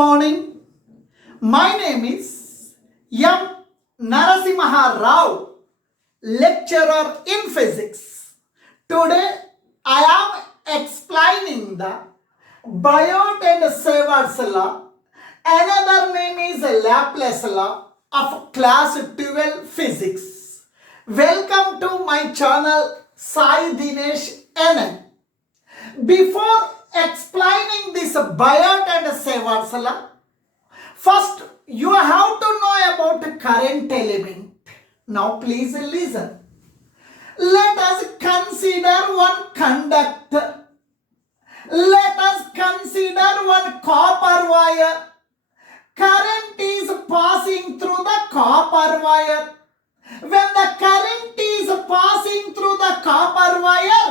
morning. My name is M. Narasimha Rao, lecturer in physics. Today I am explaining the Biot and Savart's law. Another name is Laplace law of class 12 physics. Welcome to my channel Sai Dinesh NN. Before explaining this Biot and Savart's law, first you have to know about current element. Now please listen. Let us consider one conductor. Let us consider one copper wire. Current is passing through the copper wire. When the current is passing through the copper wire,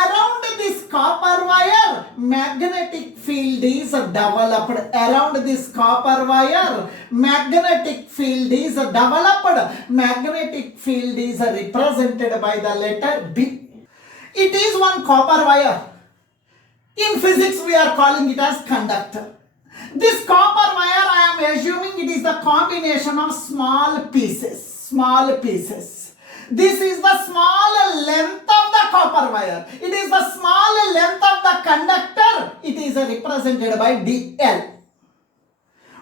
around this copper wire, magnetic field is developed. Around this copper wire, magnetic field is developed. Magnetic field is represented by the letter B. It is one copper wire. In physics, we are calling it as conductor. This copper wire, I am assuming it is the combination of small pieces. This is the small length of the copper wire. It is the small length of the conductor. It is represented by dl.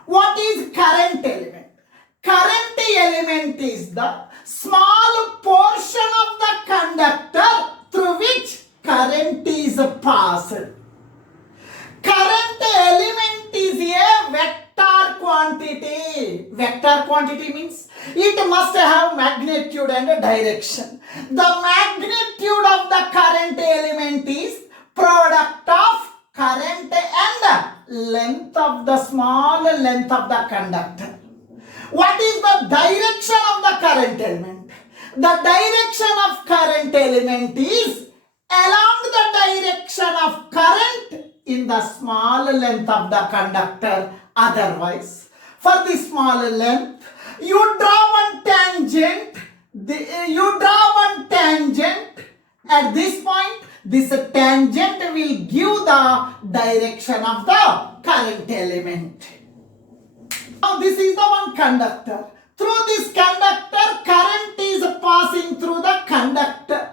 What is current element? Current element is the small portion of the conductor through which current is passed. Current element is a vector quantity. Vector quantity means it must have magnitude and direction. The magnitude of the current element is product of current and length of the small length of the conductor. What is the direction of the current element? The direction of current element is along the direction of current in the small length of the conductor. Otherwise, for the small length, you draw one tangent. At this point, this tangent will give the direction of the current element. Now, this is the one conductor. Through this conductor, current is passing through the conductor.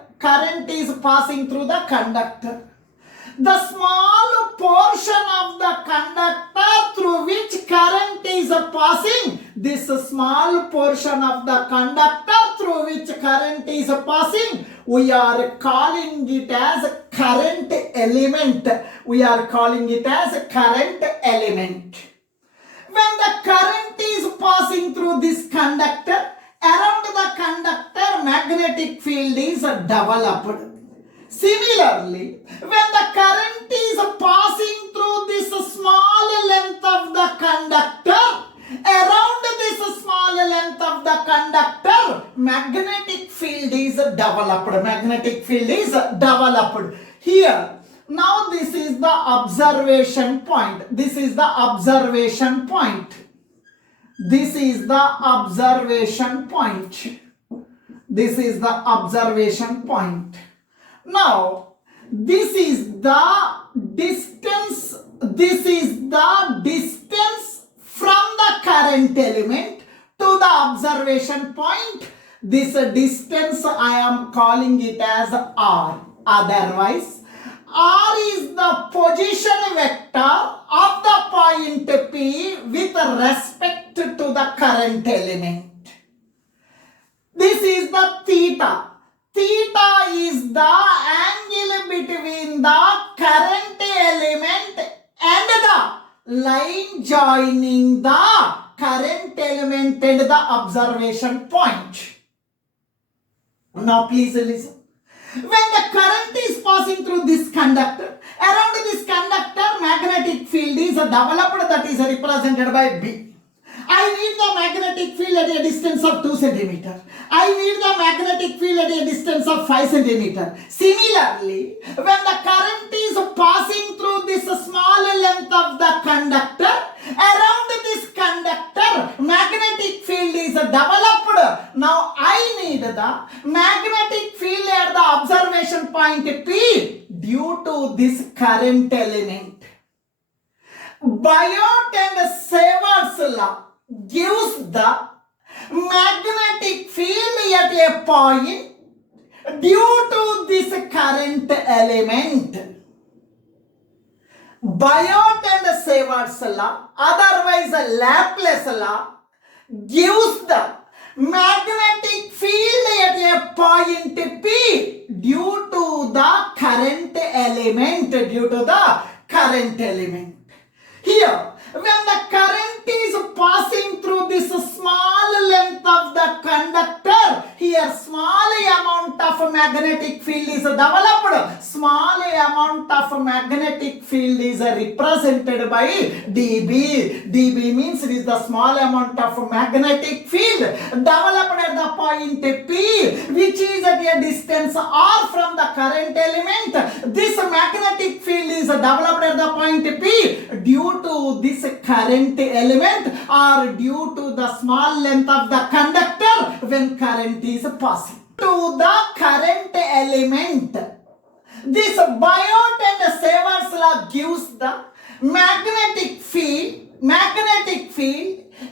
The small portion of the conductor through which current is passing, this small portion of the conductor through which current is passing, we are calling it as current element. When the current is passing through this conductor, around the conductor, magnetic field is developed. Similarly, when the current is passing through this small length of the conductor, around this small length of the conductor, magnetic field is developed. Here, now this is the observation point. Now, this is the distance from the current element to the observation point. This distance I am calling it as r. Otherwise, r is the position vector of the point P with respect to the current element. This is the theta. Theta is the angle between the current element and the line joining the current element and the observation point. Now please listen. When the current is passing through this conductor, around this conductor, magnetic field is developed, that is represented by B. I need the magnetic field at a distance of 2 cm. I need the magnetic field at a distance of 5 cm. Similarly, when the current is passing through this small length of the conductor, around this conductor, magnetic field is developed. Now, I need the magnetic field at the observation point P due to this current element. Biot and the magnetic field at a point due to this current element. Biot and Savart's law, otherwise Laplace law, gives the magnetic field at a point P due to the current element. Here, when the current is passing through this small length of the conductor, here small amount of magnetic field is developed. Small amount of magnetic field is represented by dB. dB means it is the small amount of magnetic field developed at the point P, which is at a distance r from the current element. This magnetic field is developed at the point P due to this current element or due to the small length of the conductor when current is passing. To the current element, this Biot and Savart's law gives the magnetic field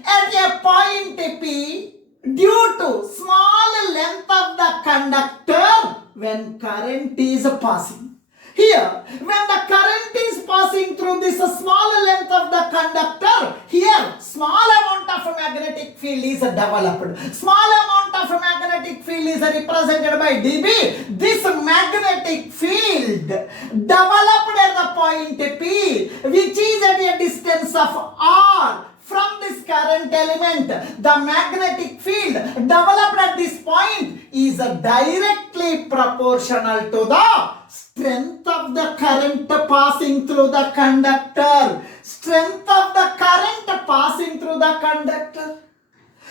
at a point P due to small length of the conductor when current is passing. Here, when the current is passing through this small length of the conductor, here small amount of magnetic field is developed. Small amount of magnetic field is represented by dB. This magnetic field developed at the point P, which is at a distance of r from this current element, the magnetic field developed at this point is directly proportional to the strength of the current passing through the conductor. Strength of the current passing through the conductor.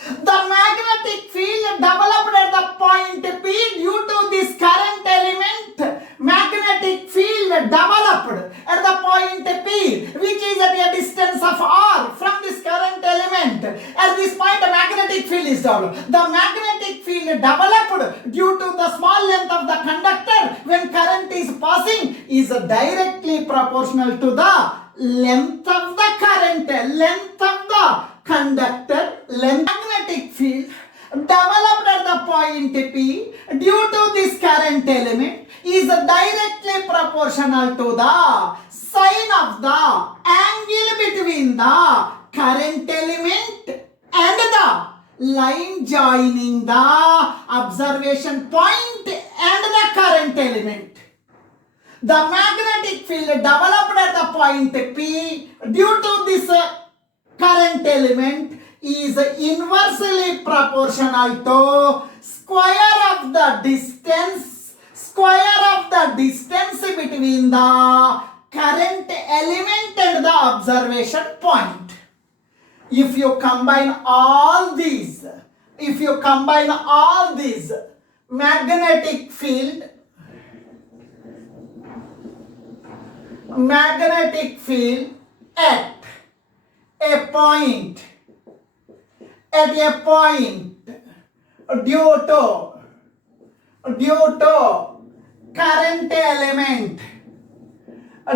The magnetic field developed at the point P due to this current element. Magnetic field developed at the point P, which is at a distance of r from this current element. At this point, the magnetic field is developed. The magnetic field developed due to the small length of the conductor when current is passing is directly proportional to the length of the current, length of the conductor, length. Magnetic field developed at the point P due to this current element is directly proportional to the sine of the angle between the current element and the line joining the observation point and the current element. The magnetic field developed at the point P due to this current element is inversely proportional to square of the distance between the current element and the observation point. If you combine all these, magnetic field at a point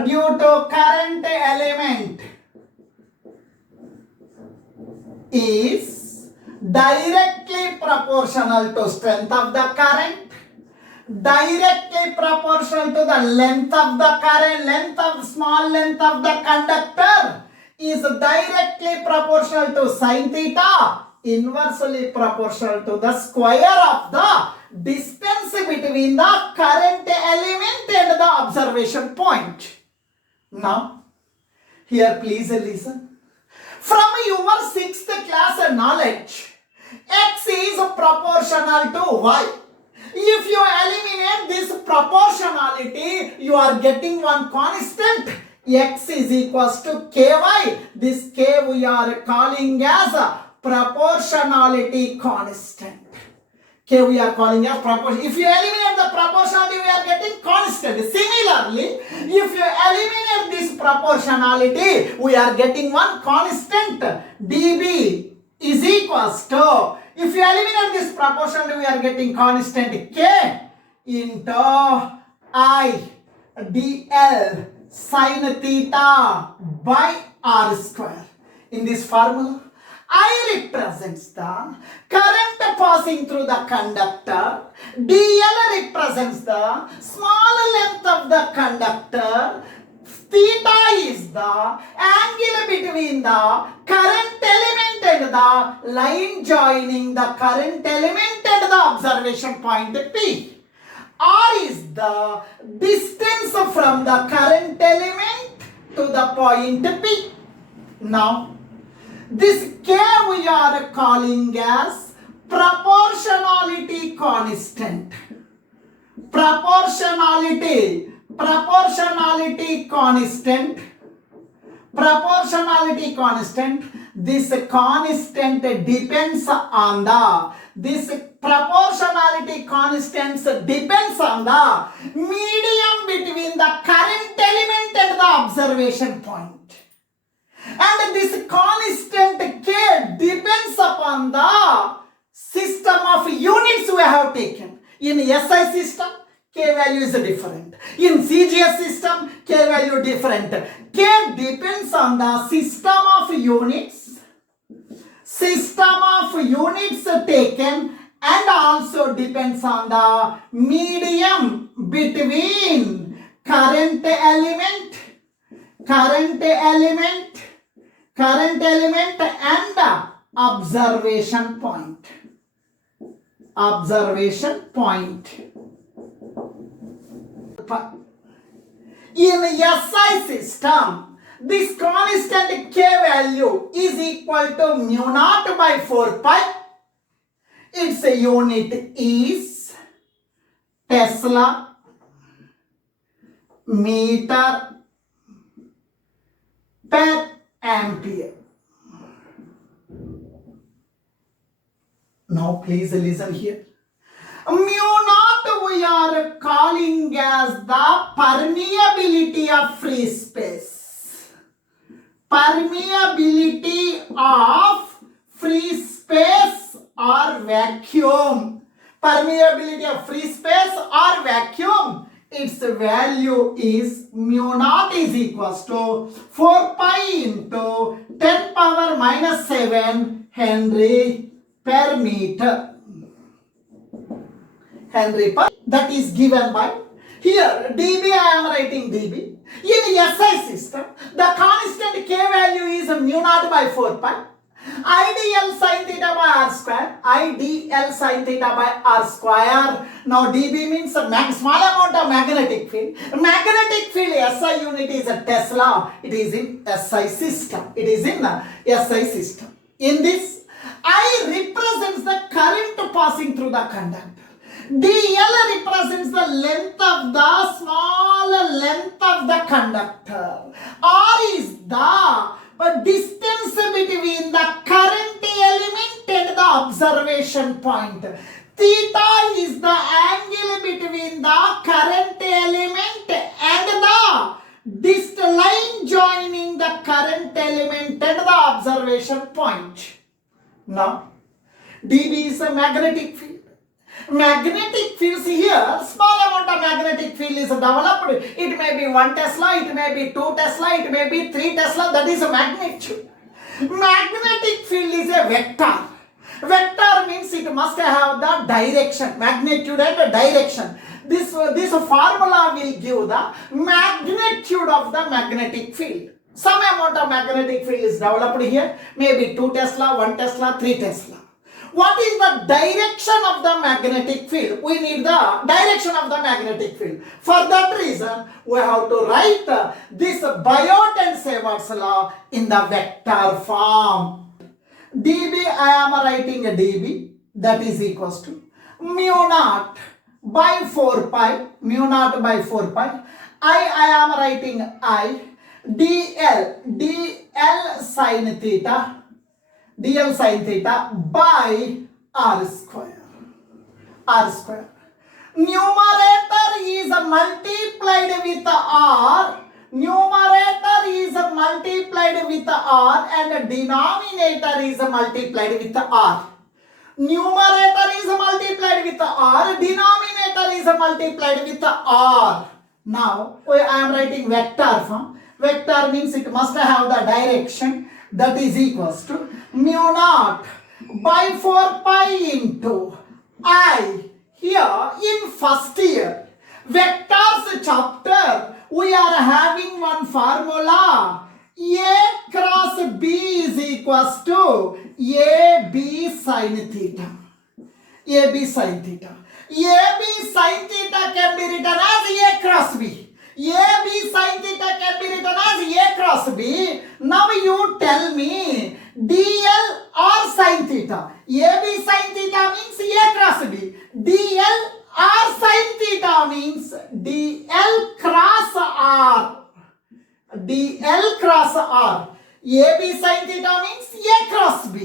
due to current element is directly proportional to strength of the current, directly proportional to the length of the current, small length of the conductor is directly proportional to sine theta, inversely proportional to the square of the distance between the current element and the observation point. Now, here please listen. From your 6th class knowledge, x is proportional to y. If you eliminate this proportionality, you are getting one constant. X is equals to ky. This k we are calling as a proportionality constant. K we are calling as proportion. If you eliminate the proportionality, we are getting constant. Similarly, if you eliminate this proportionality, we are getting one constant. dB is equals to, if you eliminate this proportionality, we are getting constant k into I dl sine theta by r square. In this formula, I represents the current passing through the conductor. DL represents the small length of the conductor. Theta is the angle between the current element and the line joining the current element and the observation point P. R is the distance from the current element to the point P. Now, this K we are calling as proportionality constant. Proportionality constant. This constant depends on the medium between the current element and the observation point. And this constant K depends upon the system of units we have taken. In SI system, K value is different. In CGS system, K value different. K depends on the system of units taken, and also depends on the medium between current element and the observation point. In SI system, this constant K value is equal to mu naught by 4 pi. Its unit is Tesla, meter per ampere. Now please listen here. Mu naught we are calling as the permeability of free space. Permeability of free space or vacuum. Permeability of free space or vacuum. Its value is mu naught is equals to 4 pi into 10 power minus 7 Henry per meter. That is given by, here dB I am writing dB. In SI system, the constant K value is mu naught by 4 pi. IDL sin theta by r square. IDL sin theta by r square. Now dB means small amount of magnetic field. Magnetic field SI unit is a Tesla. It is in SI system. In this, I represents the current passing through the conductor. DL represents the length of the small length of the conductor. R is the distance between the current element and the observation point. Theta is the angle between the current element and the line joining the current element and the observation point. Now, dB is a magnetic field. Magnetic fields here, small amount of magnetic field is developed. It may be 1 Tesla, it may be 2 Tesla, it may be 3 Tesla, that is a magnitude. Magnetic field is a vector. Vector means it must have the direction, magnitude and direction. This formula will give the magnitude of the magnetic field. Some amount of magnetic field is developed here, maybe 2 Tesla, 1 Tesla, 3 Tesla. What is the direction of the magnetic field? We need the direction of the magnetic field. For that reason, we have to write this Biot and Savart's law in the vector form. dB, I am writing a dB, that is equals to mu naught by 4 pi, I am writing I, dl sin theta, by r square. Numerator is multiplied with r. And denominator is multiplied with r. Numerator is multiplied with r. Denominator is multiplied with r. Now I am writing vector form. Vector means it must have the direction. that is equals to mu naught by 4 pi into I. Here in first year vectors chapter we are having one formula. A cross B is equals to AB sin theta. AB sin theta. AB sin theta can be written as A cross B. AB sin theta can be written as A cross B. Now you tell me DL or sin theta. AB sin theta means A cross B. DL or sin theta means DL cross R. DL cross R. AB sin theta means A cross B.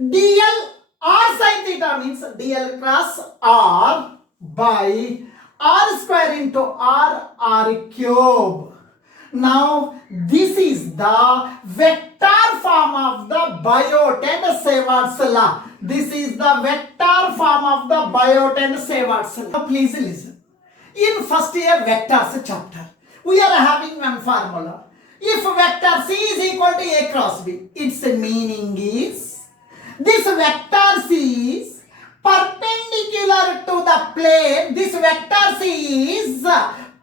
DL or sin theta means DL cross R by R square into R cube. Now this is the vector form of the Biot and Savart's law. This is the vector form of the Biot and Savart's law. Now please listen. In first year vectors chapter, we are having one formula. If vector C is equal to A cross B, its meaning is this vector C is perpendicular to the plane. This vector C is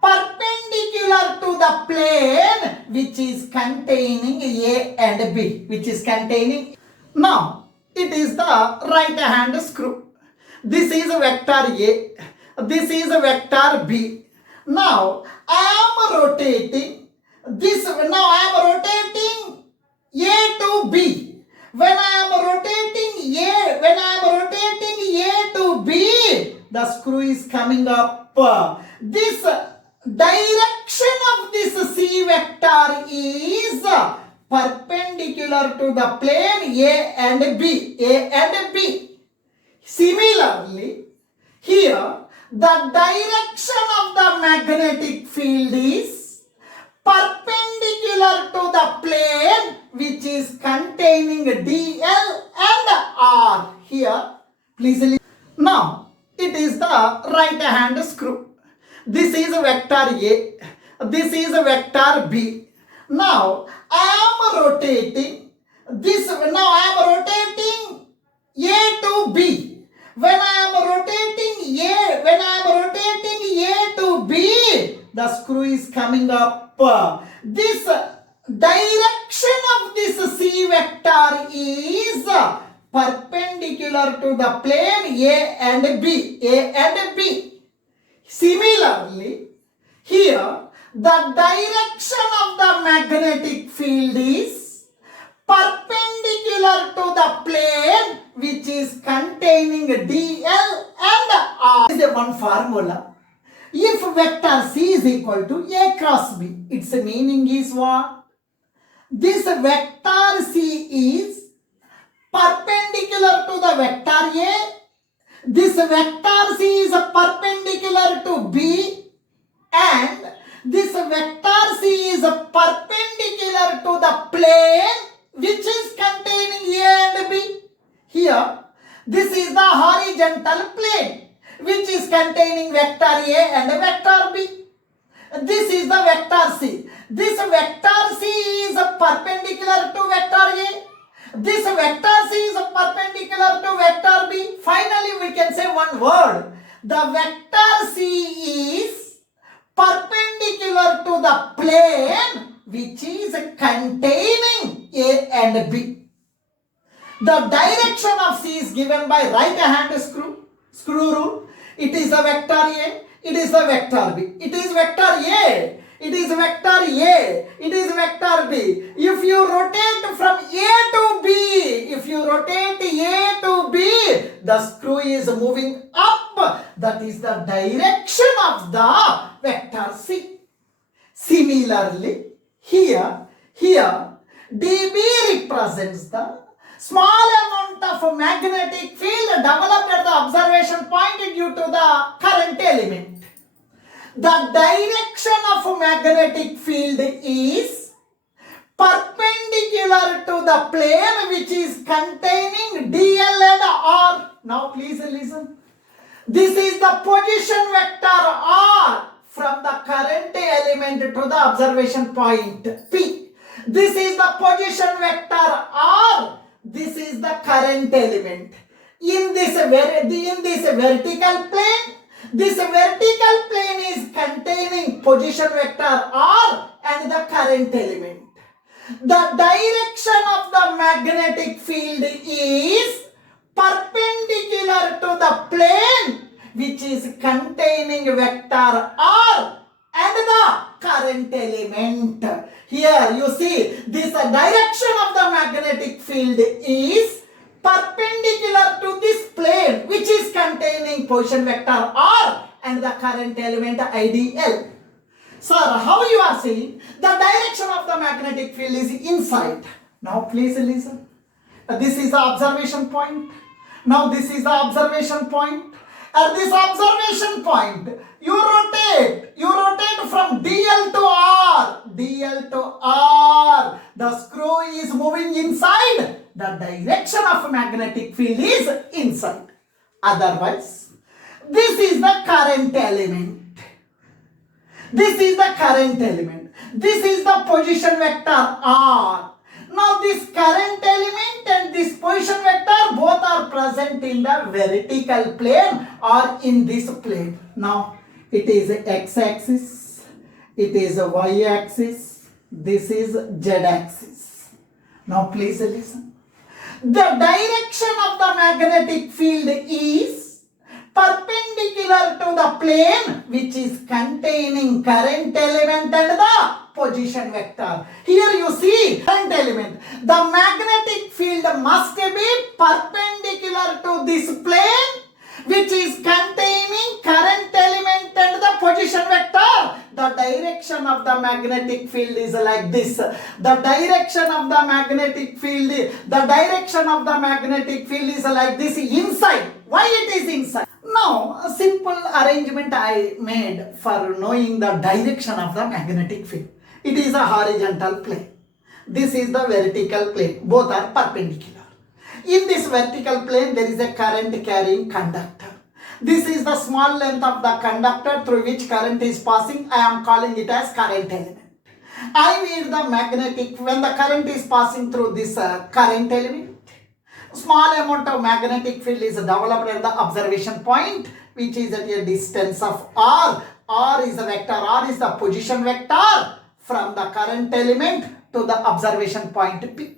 perpendicular to the plane which is containing A and B. Which is containing. Now, it is the right hand screw. This is vector A. This is vector B. Now, I am rotating this. Now, I am rotating A to B. When I am rotating A to B, the screw is coming up. This direction of this C vector is perpendicular to the plane A and B. Similarly, here the direction of the magnetic field is perpendicular to the plane which is containing DL and R. Here, please listen. Now, it is the right hand screw. This is vector A. This is vector B. Now, I am rotating this. Now, I am rotating A to B. When I am rotating A to B, the screw is coming up. This direction of this C vector is perpendicular to the plane A and B. Similarly, here the direction of the magnetic field is perpendicular to the plane which is containing DL and R. This is one formula. If vector C is equal to A cross B, its meaning is what? This vector C is perpendicular to the vector A. This vector C is perpendicular to B, and this vector C is perpendicular to the plane which is containing A and B. Here, this is the horizontal plane which is containing vector A and vector B. This is the vector C. This vector C is perpendicular to vector A. This vector C is perpendicular to vector B. Finally, we can say one word. The vector C is perpendicular to the plane which is containing A and B. The direction of C is given by right hand screw rule. It is a vector A, it is a vector B. It is vector A, it is vector A, it is vector B. If you rotate from A to B, the screw is moving up. That is the direction of the vector C. Similarly, here dB represents the small amount of magnetic field developed at the observation point due to the current element. The direction of magnetic field is perpendicular to the plane which is containing DL and R. Now please listen. This is the position vector R from the current element to the observation point P. This is the position vector or this is the current element. In this vertical plane, this vertical plane is containing position vector R and the current element. The direction of the magnetic field is perpendicular to the plane which is containing vector R and the current element. Here you see this direction of the magnetic field is perpendicular to this plane which is containing position vector R and the current element IDL. Sir, how you are saying the direction of the magnetic field is inside? Now please listen. This is the observation point. Now this is the observation point. At this observation point, you rotate from DL to R. DL to R. The screw is moving inside. The direction of magnetic field is inside. Otherwise, this is the current element. This is the current element. This is the position vector R. Now this current element and this position vector both are present in the vertical plane or in this plane. Now it is x-axis, it is a y-axis, this is z-axis. Now please listen. The direction of the magnetic field is perpendicular to the plane which is containing current element and the position vector. Here you see current element. The magnetic field must be perpendicular to this plane which is containing current element and the position vector. The direction of the magnetic field is like this. The direction of the magnetic field is like this inside. Why it is inside? Now, a simple arrangement I made for knowing the direction of the magnetic field. It is a horizontal plane. This is the vertical plane. Both are perpendicular. In this vertical plane, there is a current carrying conductor. This is the small length of the conductor through which current is passing. I am calling it as current element. I need the magnetic, when the current is passing through this current element, small amount of magnetic field is developed at the observation point which is at a distance of R. R is a vector, R is the position vector from the current element to the observation point P.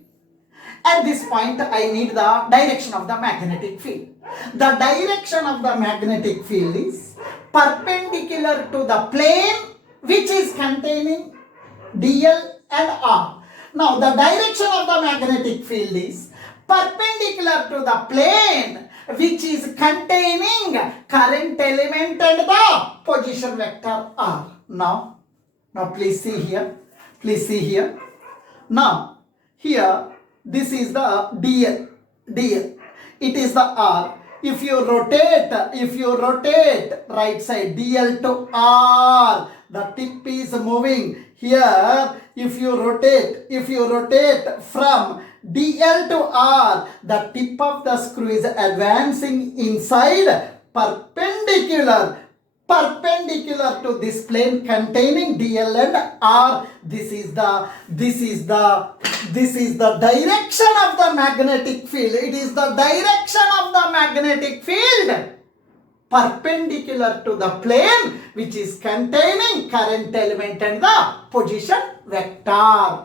At this point I need the direction of the magnetic field. The direction of the magnetic field is perpendicular to the plane which is containing DL and R. Now the direction of the magnetic field is perpendicular to the plane which is containing current element and the position vector R. Now please see here. Now here this is the DL. It is the R. If you rotate right side DL to R, the tip is moving here. If you rotate from DL to R, the tip of the screw is advancing inside perpendicular to this plane containing DL and R. This is the direction of the magnetic field. It is the direction of the magnetic field perpendicular to the plane which is containing current element and the position vector.